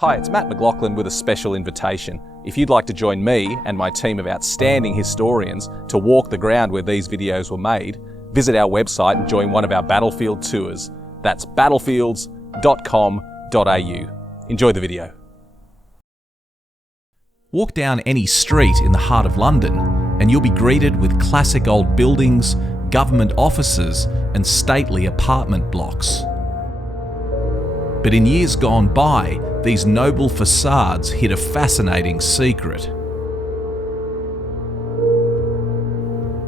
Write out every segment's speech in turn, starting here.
Hi, it's McLachlan with a special invitation. If you'd like to join me and my team of outstanding historians to walk the ground where these videos were made, visit our website and join one of our battlefield tours. That's battlefields.com.au. Enjoy the video. Walk down any street in the heart of London and you'll be greeted with classic old buildings, government offices and stately apartment blocks. But in years gone by, these noble facades hid a fascinating secret.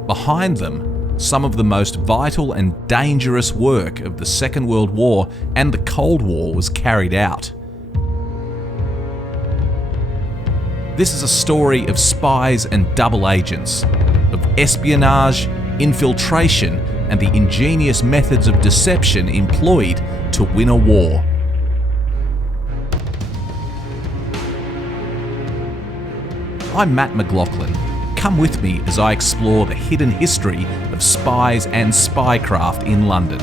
Behind them, some of the most vital and dangerous work of the Second World War and the Cold War was carried out. This is a story of spies and double agents, of espionage, infiltration, and the ingenious methods of deception employed to win a war. I'm McLachlan. Come with me as I explore the hidden history of spies and spycraft in London.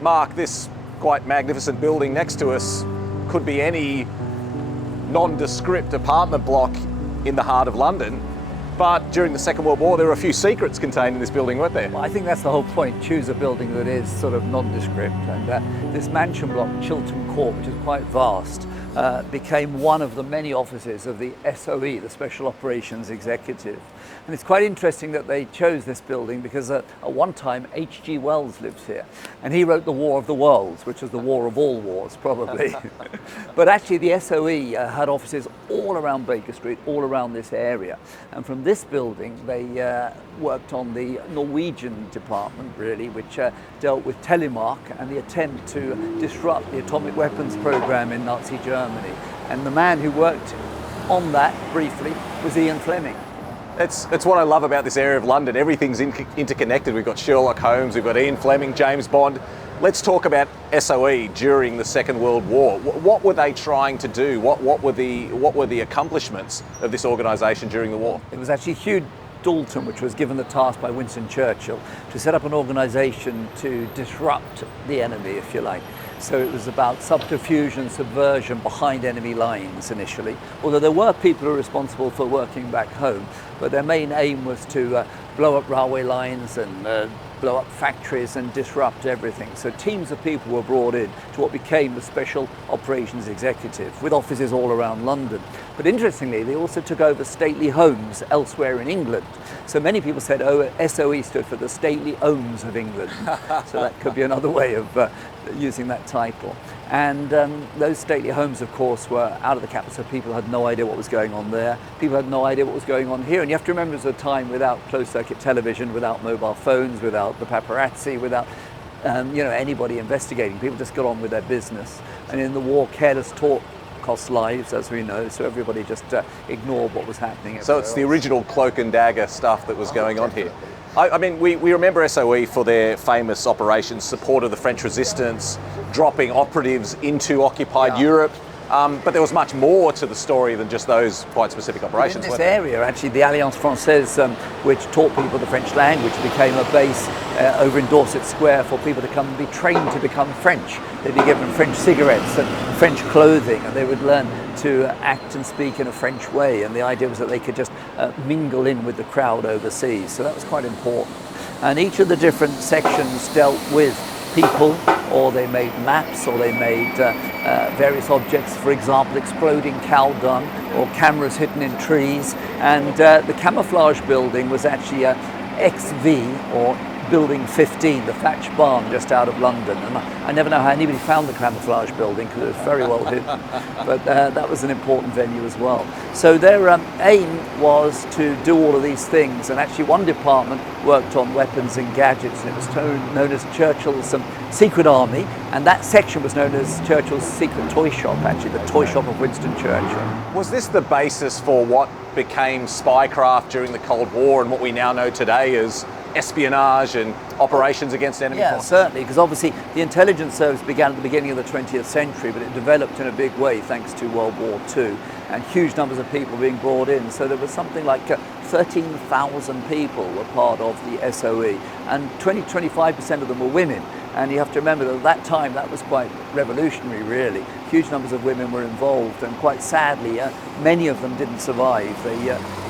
Mark, this quite magnificent building next to us could be any nondescript apartment block in the heart of London. But during the Second World War, there were a few secrets contained in this building, weren't there? Well, I think that's the whole point. Choose a building that is sort of nondescript. And this mansion block, Chiltern Court, which is quite vast, became one of the many offices of the SOE, the Special Operations Executive. And it's quite interesting that they chose this building because at one time H.G. Wells lives here. And he wrote The War of the Worlds, which was the war of all wars, probably. But actually the SOE had offices all around Baker Street, all around this area. And from this building, they worked on the Norwegian department, really, which dealt with telemark and the attempt to disrupt the atomic weapons program in Nazi Germany. And the man who worked on that briefly was Ian Fleming. It's what I love about this area of London. Everything's interconnected. We've got Sherlock Holmes, we've got Ian Fleming, James Bond. Let's talk about SOE during the Second World War. What were they trying to do? What were the accomplishments of this organisation during the war? It was actually Hugh Dalton, which was given the task by Winston Churchill to set up an organisation to disrupt the enemy, if you like. So it was about subterfuge and subversion behind enemy lines initially, although there were people who were responsible for working back home, but their main aim was to blow up railway lines and blow up factories and disrupt everything. So teams of people were brought in to what became the Special Operations Executive, with offices all around London. But interestingly, they also took over stately homes elsewhere in England. So many people said, oh, SOE stood for the stately homes of England. So that could be another way of using that title. And those stately homes, of course, were out of the capital, so people had no idea what was going on there. People had no idea what was going on here. And you have to remember, it was a time without closed-circuit television, without mobile phones, without the paparazzi, without anybody investigating. People just got on with their business. And in the war, careless talk cost lives, as we know, so everybody just ignored what was happening. So it's the original cloak and dagger stuff that was going on here. I mean, we remember SOE for their famous operations, support of the French resistance, dropping operatives into occupied Europe. But there was much more to the story than just those quite specific operations. In this area, actually, the Alliance Française, which taught people the French language, became a base over in Dorset Square for people to come and be trained to become French. They'd be given French cigarettes and French clothing, and they would learn to act and speak in a French way. And the idea was that they could just mingle in with the crowd overseas. So that was quite important. And each of the different sections dealt with people, or they made maps, or they made various objects, for example, exploding cow dung, or cameras hidden in trees. And the camouflage building was actually XV, or Building 15, the thatched barn just out of London. And I never know how anybody found the camouflage building because it was very well hidden. But that was an important venue as well. So their aim was to do all of these things. And actually one department worked on weapons and gadgets, and it was known as Churchill's Secret Army. And that section was known as Churchill's Secret Toy Shop, actually, the toy shop of Winston Churchill. Was this the basis for what became spycraft during the Cold War and what we now know today as espionage and operations against enemy forces? Certainly, because obviously the intelligence service began at the beginning of the 20th century, but it developed in a big way thanks to World War II. and huge numbers of people being brought in. So there was something like 13,000 people were part of the SOE, and 20-25% of them were women. And you have to remember that at that time that was quite revolutionary, really. Huge numbers of women were involved, and quite sadly many of them didn't survive. They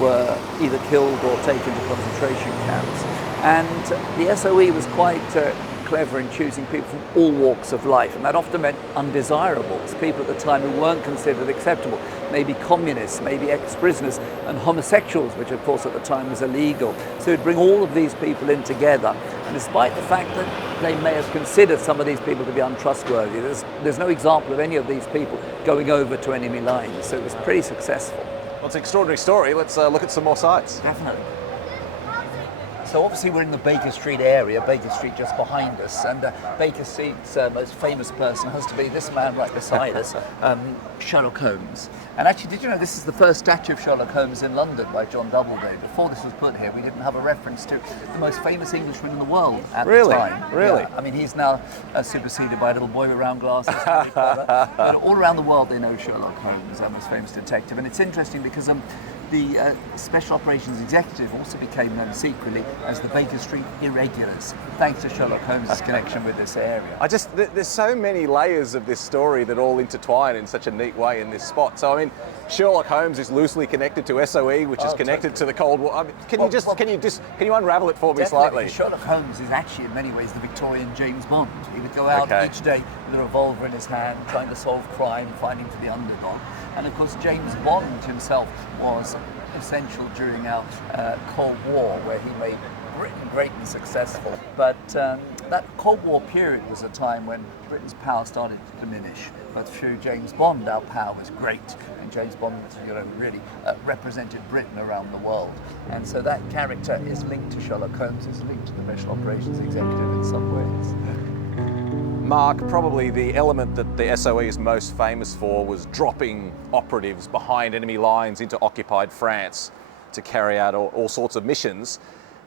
were either killed or taken to concentration camps. And the SOE was quite clever in choosing people from all walks of life, and that often meant undesirables, people at the time who weren't considered acceptable, maybe communists, maybe ex-prisoners, and homosexuals, which of course at the time was illegal. So it'd bring all of these people in together, and despite the fact that they may have considered some of these people to be untrustworthy, there's no example of any of these people going over to enemy lines, so it was pretty successful. Well, it's an extraordinary story. Let's look at some more sites. Definitely. So obviously we're in the Baker Street area, Baker Street just behind us, and Baker Street's most famous person has to be this man right beside us, Sherlock Holmes. And actually, did you know this is the first statue of Sherlock Holmes in London by John Doubleday? Before this was put here, we didn't have a reference to the most famous Englishman in the world at the time. Really? Yeah. I mean, he's now superseded by a little boy with round glasses. But all around the world they know Sherlock Holmes, our most famous detective. And it's interesting because the Special Operations Executive also became known secretly as the Baker Street Irregulars, thanks to Sherlock Holmes' connection with this area. There's so many layers of this story that all intertwine in such a neat way in this spot. So I mean, Sherlock Holmes is loosely connected to SOE, which is connected to the Cold War. I mean, can you unravel it for me slightly? Sherlock Holmes is actually in many ways the Victorian James Bond. He would go out each day with a revolver in his hand, trying to solve crime, fighting for the underdog. And of course, James Bond himself was essential during our Cold War, where he made Britain great and successful. But that Cold War period was a time when Britain's power started to diminish. But through James Bond, our power was great, and James Bond, really represented Britain around the world. And so that character is linked to Sherlock Holmes, is linked to the Special Operations Executive in some ways. Mark, probably the element that the SOE is most famous for was dropping operatives behind enemy lines into occupied France to carry out all sorts of missions.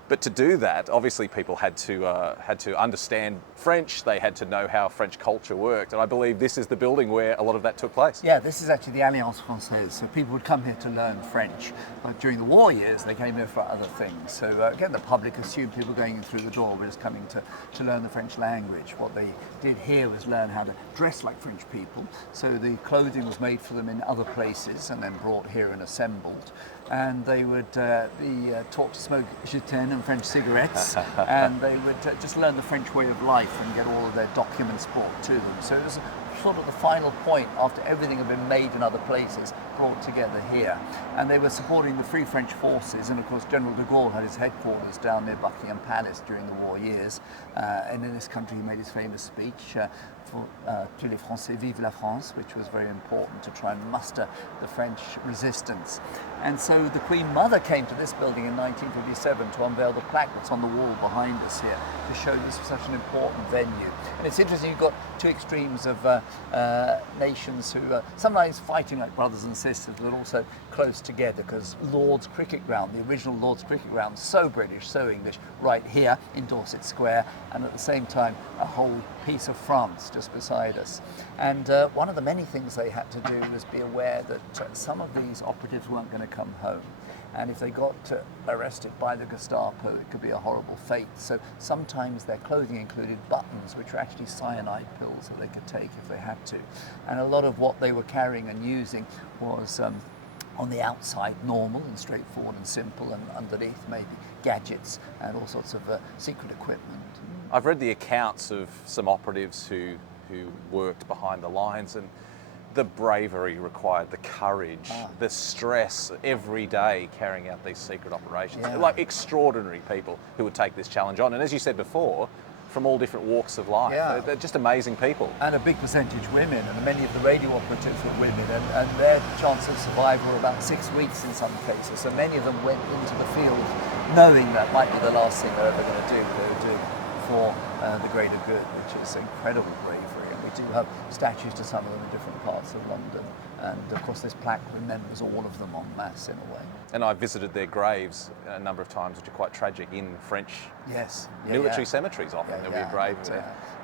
But to do that, obviously people had to understand French, they had to know how French culture worked, and I believe this is the building where a lot of that took place. Yeah, this is actually the Alliance Française, so people would come here to learn French, but during the war years they came here for other things. So again, the public assumed people going in through the door were just coming to learn the French language. What they did here was learn how to dress like French people, so the clothing was made for them in other places and then brought here and assembled. And they would be taught to smoke gitane and French cigarettes, and they would just learn the French way of life and get all of their documents brought to them. So it was sort of the final point after everything had been made in other places, brought together here. And they were supporting the Free French Forces, and of course General de Gaulle had his headquarters down near Buckingham Palace during the war years. And in this country he made his famous speech, for tous les Français, vive la France, which was very important to try and muster the French resistance. And so the Queen Mother came to this building in 1957 to unveil the plaque that's on the wall behind us here to show this was such an important venue. And it's interesting, you've got two extremes of nations who are sometimes fighting like brothers and sisters, but also close together, because Lord's Cricket Ground, the original Lord's Cricket Ground, so British, so English, right here in Dorset Square, and at the same time a whole piece of France just beside us. And one of the many things they had to do was be aware that some of these operatives weren't going to come home. And if they got arrested by the Gestapo, it could be a horrible fate. So sometimes their clothing included buttons, which were actually cyanide pills that they could take if they had to. And a lot of what they were carrying and using was on the outside normal and straightforward and simple, and underneath maybe gadgets and all sorts of secret equipment. I've read the accounts of some operatives who worked behind the lines, and the bravery required, the courage, the stress every day carrying out these secret operations. Yeah. Like extraordinary people who would take this challenge on. And as you said before, from all different walks of life. Yeah. They're just amazing people. And a big percentage women, and many of the radio operatives were women, and their chance of survival were about 6 weeks in some cases. So many of them went into the field knowing that might be the last thing they're ever going to do for the greater good, which is incredible bravery. And we do have statues to some of them in different parts of London. And of course this plaque remembers all of them en masse in a way. And I visited their graves a number of times, which are quite tragic, in French Yes. military cemeteries often. Yeah, There'll be a grave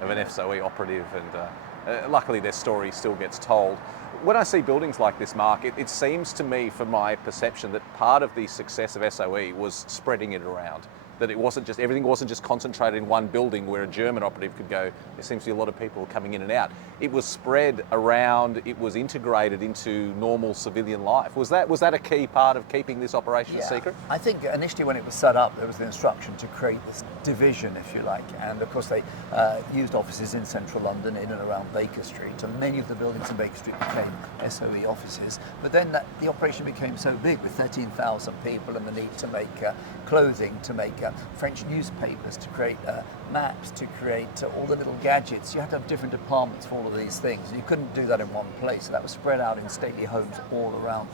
of an SOE operative, and Luckily, their story still gets told. When I see buildings like this, Mark, it seems to me, from my perception, that part of the success of SOE was spreading it around. That it wasn't just, everything wasn't just concentrated in one building where a German operative could go. There seems to be a lot of people coming in and out. It was spread around, it was integrated into normal civilian life. Was that a key part of keeping this operation a secret? I think initially when it was set up, there was the instruction to create this division, if you like. And of course they used offices in central London, in and around Baker Street. And many of the buildings in Baker Street became SOE offices. But then the operation became so big, with 13,000 people, and the need to make clothing, to make French newspapers, to create maps, to create all the little gadgets. You had to have different departments for all of these things. You couldn't do that in one place. So that was spread out in stately homes all around,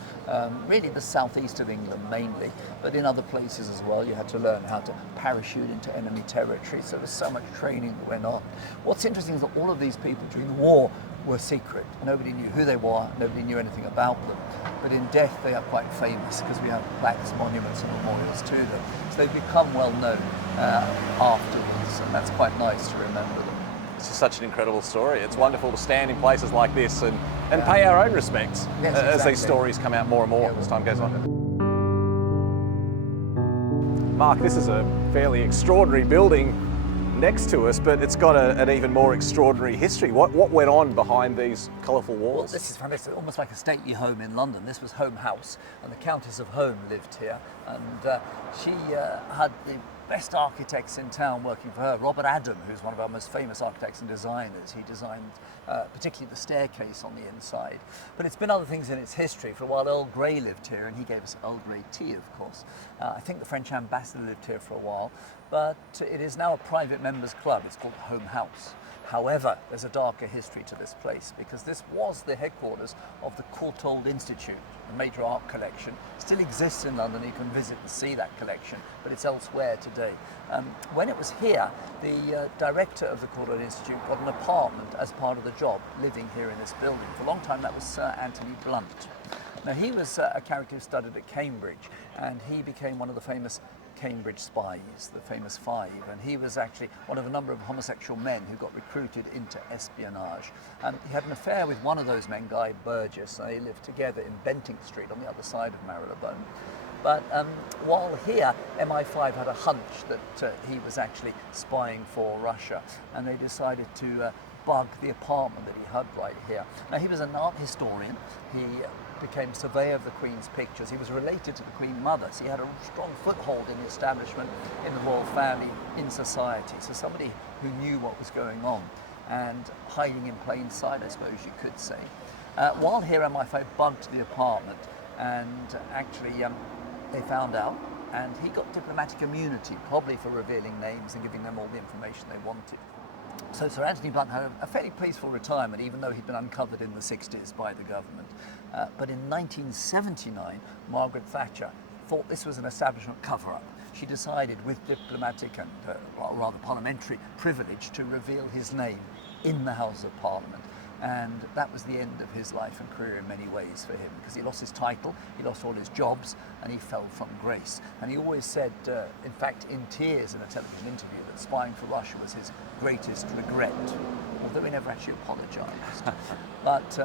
really the southeast of England mainly, but in other places as well. You had to learn how to parachute into enemy territory. So there was so much training that went on. What's interesting is that all of these people during the war were secret. Nobody knew who they were, nobody knew anything about them. But in death they are quite famous because we have plaques, monuments and memorials to them. So they've become well known afterwards, and that's quite nice to remember them. It's just such an incredible story. It's wonderful to stand in places like this and pay our own respects as these stories come out more and more as time goes on. Mark, this is a fairly extraordinary building next to us, but it's got an even more extraordinary history. What went on behind these colourful walls? Well, this is fantastic, almost like a stately home in London. This was Home House, and the Countess of Home lived here, and she had the best architects in town working for her. Robert Adam, who's one of our most famous architects and designers, he designed particularly the staircase on the inside. But it's been other things in its history. For a while Earl Grey lived here, and he gave us Earl Grey tea, of course. I think the French ambassador lived here for a while, but it is now a private members club. It's called Home House. However, there's a darker history to this place, because this was the headquarters of the Courtauld Institute, a major art collection. Still exists in London. You can visit and see that collection, but it's elsewhere today. When it was here, the director of the Courtauld Institute got an apartment as part of the job, living here in this building. For a long time that was Sir Anthony Blunt. Now he was a character who studied at Cambridge, and he became one of the famous Cambridge spies, the famous five, and he was actually one of a number of homosexual men who got recruited into espionage. He had an affair with one of those men, Guy Burgess, and they lived together in Bentinck Street on the other side of Marylebone. But while here, MI5 had a hunch that he was actually spying for Russia, and they decided to bug the apartment that he had right here. Now he was an art historian. He became surveyor of the Queen's pictures. He was related to the Queen Mother, so he had a strong foothold in the establishment, in the royal family, in society. So somebody who knew what was going on, and hiding in plain sight, I suppose you could say. While here, MI5 bugged the apartment, and actually they found out, and he got diplomatic immunity, probably for revealing names and giving them all the information they wanted. So Sir Anthony Blunt had a fairly peaceful retirement, even though he'd been uncovered in the 60s by the government. But in 1979, Margaret Thatcher thought this was an establishment cover-up. She decided, with diplomatic and rather parliamentary privilege, to reveal his name in the House of Parliament. And that was the end of his life and career in many ways for him, because he lost his title, he lost all his jobs, and he fell from grace. And he always said, in fact, in tears in a television interview, that spying for Russia was his greatest regret, although he never actually apologised. But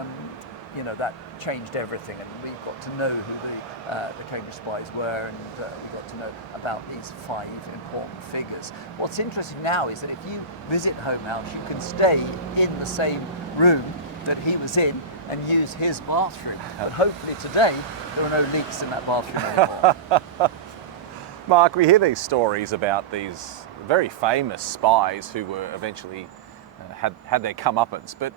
you know, that changed everything, and we got to know who the Cambridge spies were, and we got to know about these five important figures. What's interesting now is that if you visit Home House, you can stay in the same room that he was in and use his bathroom. But hopefully today there are no leaks in that bathroom anymore. Mark, we hear these stories about these very famous spies who were eventually had their comeuppance, but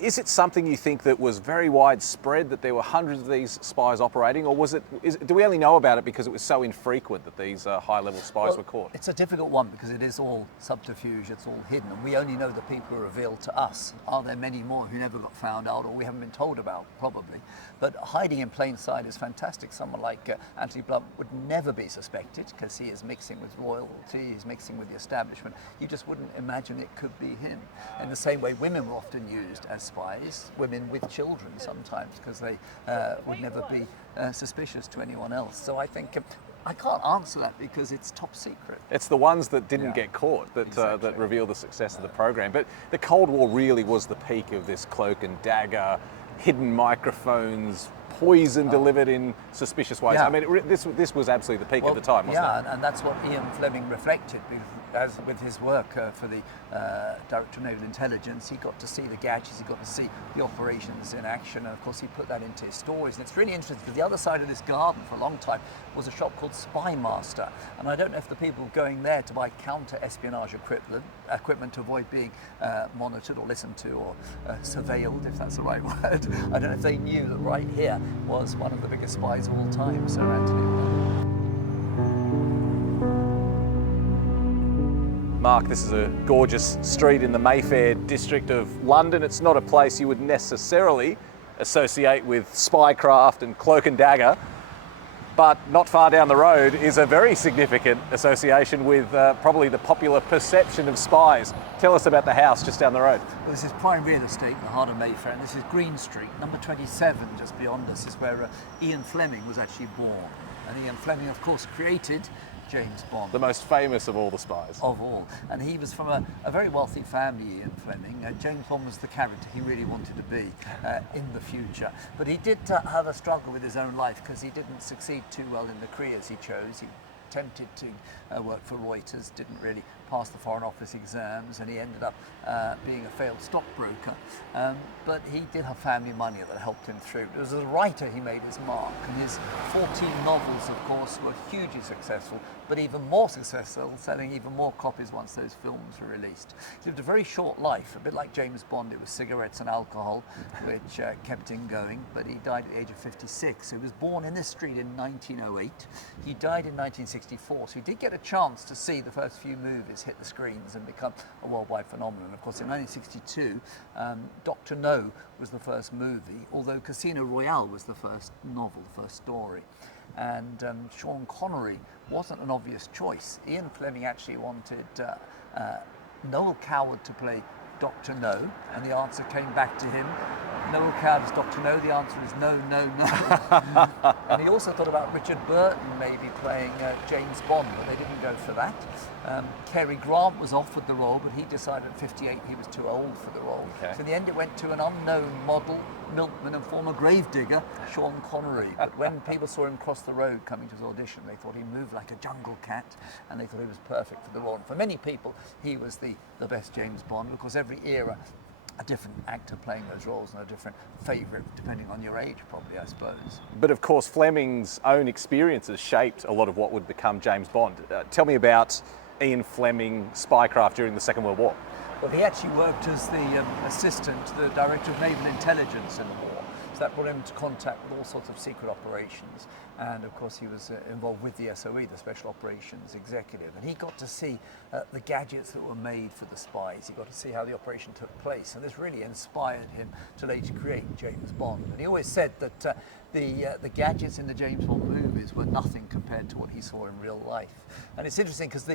is it something you think that was very widespread, that there were hundreds of these spies operating, or do we only know about it because it was so infrequent that these high-level spies were caught? It's a difficult one because it is all subterfuge, it's all hidden, and we only know the people who are revealed to us. Are there many more who never got found out, or we haven't been told about? Probably. But hiding in plain sight is fantastic. Someone like Anthony Blunt would never be suspected because he is mixing with royalty, he's mixing with the establishment. You just wouldn't imagine it could be him. In the same way, women were often used as spies, women with children sometimes, because they would never be suspicious to anyone else. So I think I can't answer that because it's top secret. It's the ones that didn't Yeah. get caught that Exactly. that reveal the success of the program. But the Cold War really was the peak of this cloak and dagger, hidden microphones, poison delivered in suspicious ways. Yeah. I mean, this was absolutely the peak of the time, wasn't it? Yeah, and that's what Ian Fleming reflected as with his work for the Director of Naval Intelligence. He got to see the gadgets, he got to see the operations in action, and of course he put that into his stories. And it's really interesting because the other side of this garden for a long time was a shop called Spy Master, and I don't know if the people going there to buy counter-espionage equipment to avoid being monitored or listened to or surveilled, if that's the right word. I don't know if they knew that right here was one of the biggest spies of all time, Sir Anthony Fleming. Mark, this is a gorgeous street in the Mayfair district of London. It's not a place you would necessarily associate with spycraft and cloak and dagger, but not far down the road is a very significant association with probably the popular perception of spies. Tell us about the house just down the road. Well, this is prime real estate in the heart of Mayfair, and this is Green Street. Number 27, just beyond us, is where Ian Fleming was actually born. And Ian Fleming, of course, created James Bond. The most famous of all the spies. Of all. And he was from a very wealthy family, Ian Fleming. James Bond was the character he really wanted to be in the future. But he did have a struggle with his own life because he didn't succeed too well in the careers he chose. He attempted to work for Reuters, didn't really pass the Foreign Office exams, and he ended up being a failed stockbroker. But he did have family money that helped him through. As a writer, he made his mark, and his 14 novels, of course, were hugely successful, but even more successful, selling even more copies once those films were released. He lived a very short life, a bit like James Bond. It was cigarettes and alcohol, which kept him going, but he died at the age of 56. He was born in this street in 1908. He died in 1964, so he did get a chance to see the first few movies hit the screens and become a worldwide phenomenon. Of course, in 1962, Dr. No was the first movie, although Casino Royale was the first novel, the first story. And Sean Connery wasn't an obvious choice. Ian Fleming actually wanted Noel Coward to play Dr. No, and the answer came back to him. Noel Coward is Dr. No, the answer is no, no, no. And he also thought about Richard Burton maybe playing James Bond, but they didn't go for that. Cary Grant was offered the role, but he decided at 58 he was too old for the role. Okay. So in the end it went to an unknown model, milkman and former gravedigger, Sean Connery. But when people saw him cross the road coming to his audition, they thought he moved like a jungle cat, and they thought he was perfect for the role. And for many people, he was the best James Bond, because every era a different actor playing those roles and a different favourite, depending on your age, probably, I suppose. But of course, Fleming's own experiences shaped a lot of what would become James Bond. Tell me about Ian Fleming, spycraft during the Second World War. Well, he actually worked as the assistant to the Director of Naval Intelligence in the war. So that brought him into contact with all sorts of secret operations. And of course, he was involved with the SOE, the Special Operations Executive. And he got to see the gadgets that were made for the spies. He got to see how the operation took place. And this really inspired him to later create James Bond. And he always said that the gadgets in the James Bond movies were nothing compared to what he saw in real life. And it's interesting because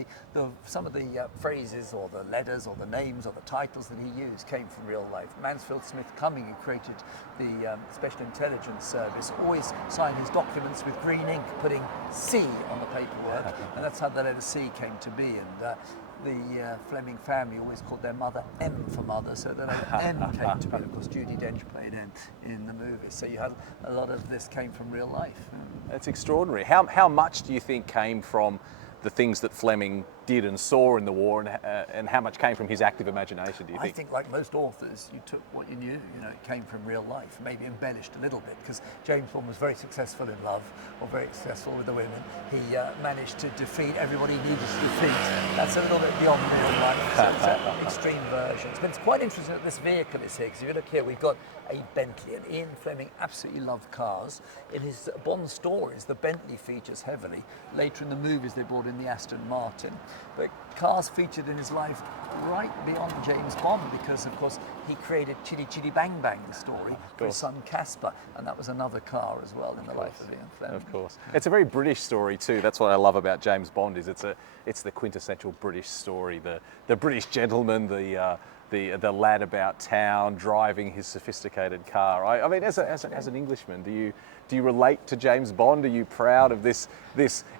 some of the phrases or the letters or the names or the titles that he used came from real life. Mansfield Smith Cumming, who created the Special Intelligence Service, always signed his documents with green ink, putting C on the paperwork, and that's how the letter C came to be. And the Fleming family always called their mother M for mother, so the letter M came to be. Of course, Judi Dench played M in the movie, so you had a lot of this came from real life. That's extraordinary. How much do you think came from the things that Fleming did and saw in the war, and how much came from his active imagination, do you think? I think, like most authors, you took what you knew, it came from real life, maybe embellished a little bit, because James Bond was very successful in love, or very successful with the women. He managed to defeat everybody he needed to defeat. That's a little bit beyond real life, so it's extreme versions. But it's quite interesting that this vehicle is here, because if you look here, we've got a Bentley, and Ian Fleming absolutely loved cars. In his Bond stories, the Bentley features heavily. Later in the movies, they brought in the Aston Martin. But cars featured in his life right beyond James Bond, because of course he created Chitty Chitty Bang Bang, the story, for his son Caspar, and that was another car as well in the life of Ian Fleming. Of course. It's a very British story too. That's what I love about James Bond, is it's the quintessential British story, the British gentleman, the the lad about town driving his sophisticated car. I mean, as an Englishman, do you relate to James Bond? Are you proud of this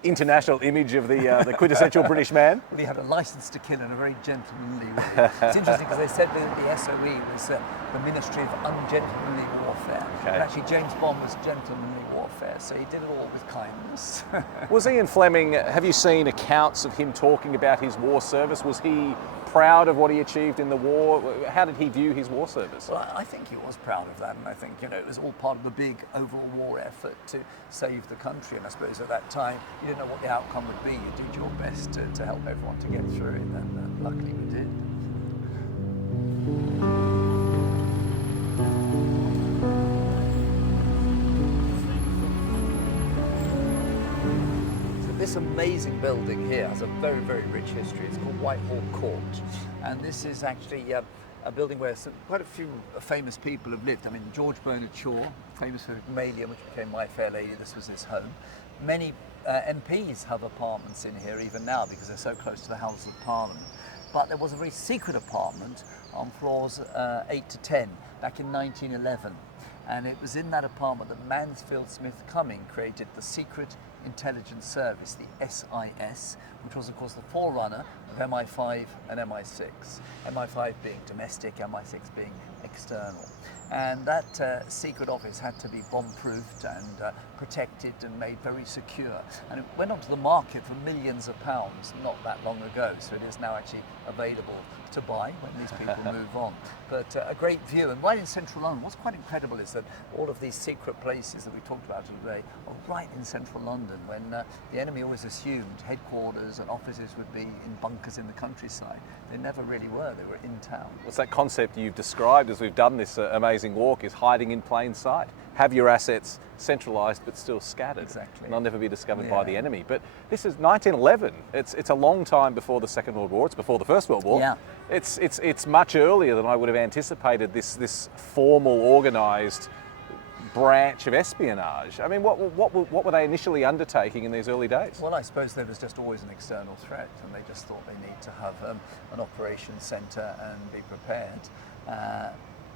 international image of the quintessential British man? Well, he had a license to kill and a very gentlemanly way. It's interesting because they said that the SOE was the Ministry of Ungentlemanly Warfare. Okay. But actually James Bond was gentlemanly warfare, so he did it all with kindness. Was Ian Fleming, have you seen accounts of him talking about his war service? Was he proud of what he achieved in the war? How did he view his war service? Well, I think he was proud of that, and I think, you know, it was all part of the big overall war effort to save the country. And I suppose at that time you didn't know what the outcome would be. You did your best to help everyone to get through it, and luckily we did. This amazing building here has a very, very rich history. It's called Whitehall Court, and this is actually a building where quite a few famous people have lived. I mean, George Bernard Shaw, famous for Malian, which became My Fair Lady. This was his home. Many MPs have apartments in here even now because they're so close to the Houses of Parliament. But there was a very secret apartment on floors 8 to 10 back in 1911. And it was in that apartment that Mansfield Smith Cumming created the Secret Intelligence Service, the SIS, which was of course the forerunner of MI5 and MI6. MI5 being domestic, MI6 being external. And that secret office had to be bomb-proofed and protected and made very secure. And it went onto the market for millions of pounds not that long ago, so it is now actually available to buy when these people move on. But a great view, and right in central London. What's quite incredible is that all of these secret places that we talked about today are right in central London, when the enemy always assumed headquarters and offices would be in bunkers in the countryside. They never really were, they were in town. What's that concept you've described as we've done this amazing walk, is hiding in plain sight. Have your assets centralised but still scattered. Exactly. And they'll never be discovered by the enemy. But this is 1911. It's a long time before the Second World War. It's before the First World War. Yeah. It's much earlier than I would have anticipated this formal, organised branch of espionage. I mean, what were they initially undertaking in these early days? Well, I suppose there was just always an external threat, and they just thought they need to have an operations centre and be prepared.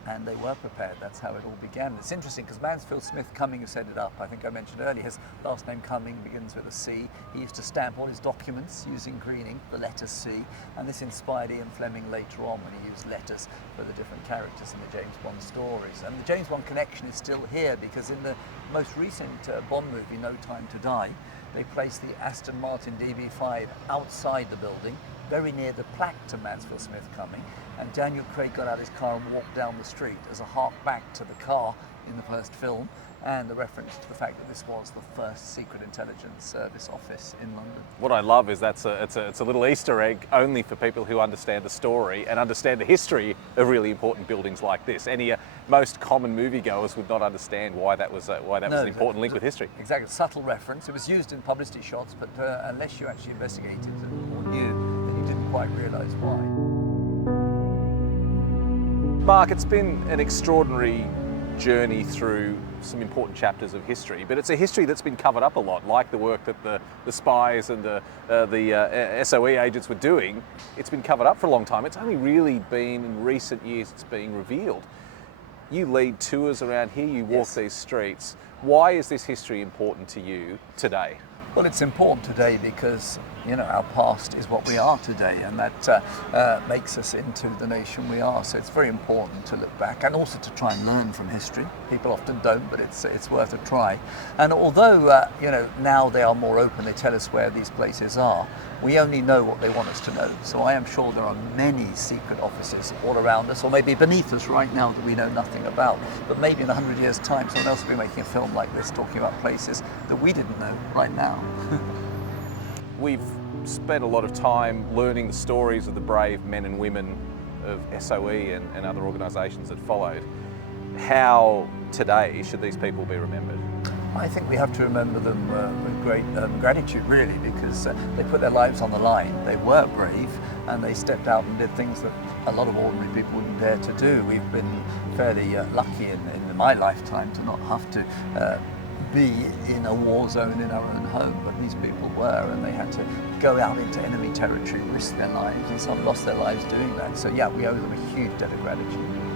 And they were prepared. That's how it all began. It's interesting because Mansfield Smith Cumming, who set it up, I think I mentioned earlier, his last name Cumming begins with a C. He used to stamp all his documents using green ink, the letter C, and this inspired Ian Fleming later on when he used letters for the different characters in the James Bond stories. And the James Bond connection is still here because in the most recent Bond movie, No Time to Die, they placed the Aston Martin DB5 outside the building, very near the plaque to Mansfield Smith Cumming, and Daniel Craig got out his car and walked down the street as a hark back to the car in the first film, and the reference to the fact that this was the first secret intelligence service office in London. What I love is it's a little Easter egg only for people who understand the story and understand the history of really important buildings like this. Any most common moviegoers would not understand why that was an important link with history. Exactly, subtle reference. It was used in publicity shots, but unless you actually investigated or knew, then you didn't quite realise why. Mark, it's been an extraordinary journey through some important chapters of history, but it's a history that's been covered up a lot, like the work that the spies and the SOE agents were doing. It's been covered up for a long time. It's only really been in recent years it's being revealed. You lead tours around here, you walk these streets. Why is this history important to you today? Well, it's important today because, you know, our past is what we are today, and that makes us into the nation we are. So it's very important to look back and also to try and learn from history. People often don't, but it's worth a try. And although, you know, now they are more open, they tell us where these places are, we only know what they want us to know. So I am sure there are many secret offices all around us, or maybe beneath us right now that we know nothing about. But maybe in 100 years' time, someone else will be making a film like this, talking about places that we didn't know right now. We've spent a lot of time learning the stories of the brave men and women of SOE and other organisations that followed. How today should these people be remembered? I think we have to remember them with great gratitude, really, because they put their lives on the line. They were brave, and they stepped out and did things that a lot of ordinary people wouldn't dare to do. We've been fairly lucky in my lifetime to not have to be in a war zone in our own home, but these people were, and they had to go out into enemy territory, risk their lives, and some lost their lives doing that. So yeah, we owe them a huge debt of gratitude.